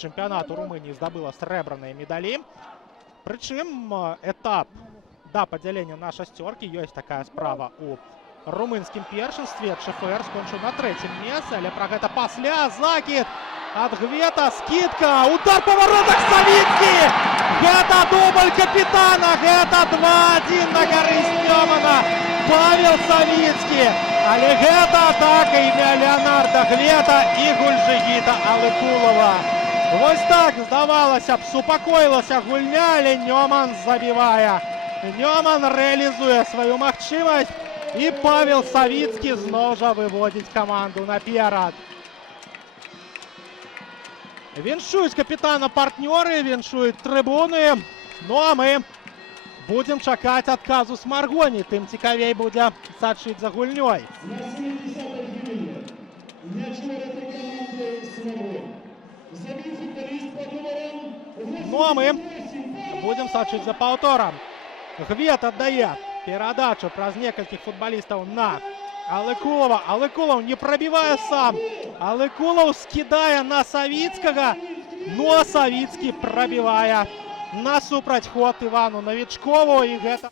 чэмпіянату Румыніі здабыла срэбраныя медалі. Прычым этап да падзялення на шасцёркі. Ёсць такая справа у румынскім першынстве. ЧФР скончыў на 3-м месцы, але пра гэта пасля. Закід ад Гвета, скидка, удар па воротах, Савіцкі! Гэта дубль капітана, гэта 2-1 на карысць Нёмана. Павел Савіцкі, але гэта атака імя Леонарда Гвета і Гульжыгіта Алыкулова. Вось так, здавалася б, супакоілася гульня, але Нёман забівае. Нёман рэалізуе сваю магчымасць, і Павел Савіцкі зноў жа выводзіць каманду наперад. Віншуюць капітана партнёры, віншуюць трыбуны. Ну а мы будзем чакаць адказу з Маргоні. Тым цікавей будзе сачыць за гульнёй. Ну а мы будзем сачыць за паўторам. Гвет аддае перадачу праз некалькіх футбалістаў на Алыкулова. Алыкулов не прабівае сам. Алыкулов скідае на Савіцкага. Ну а Савіцкі прабівае насупраць ход Івану Новічкову. І гэта...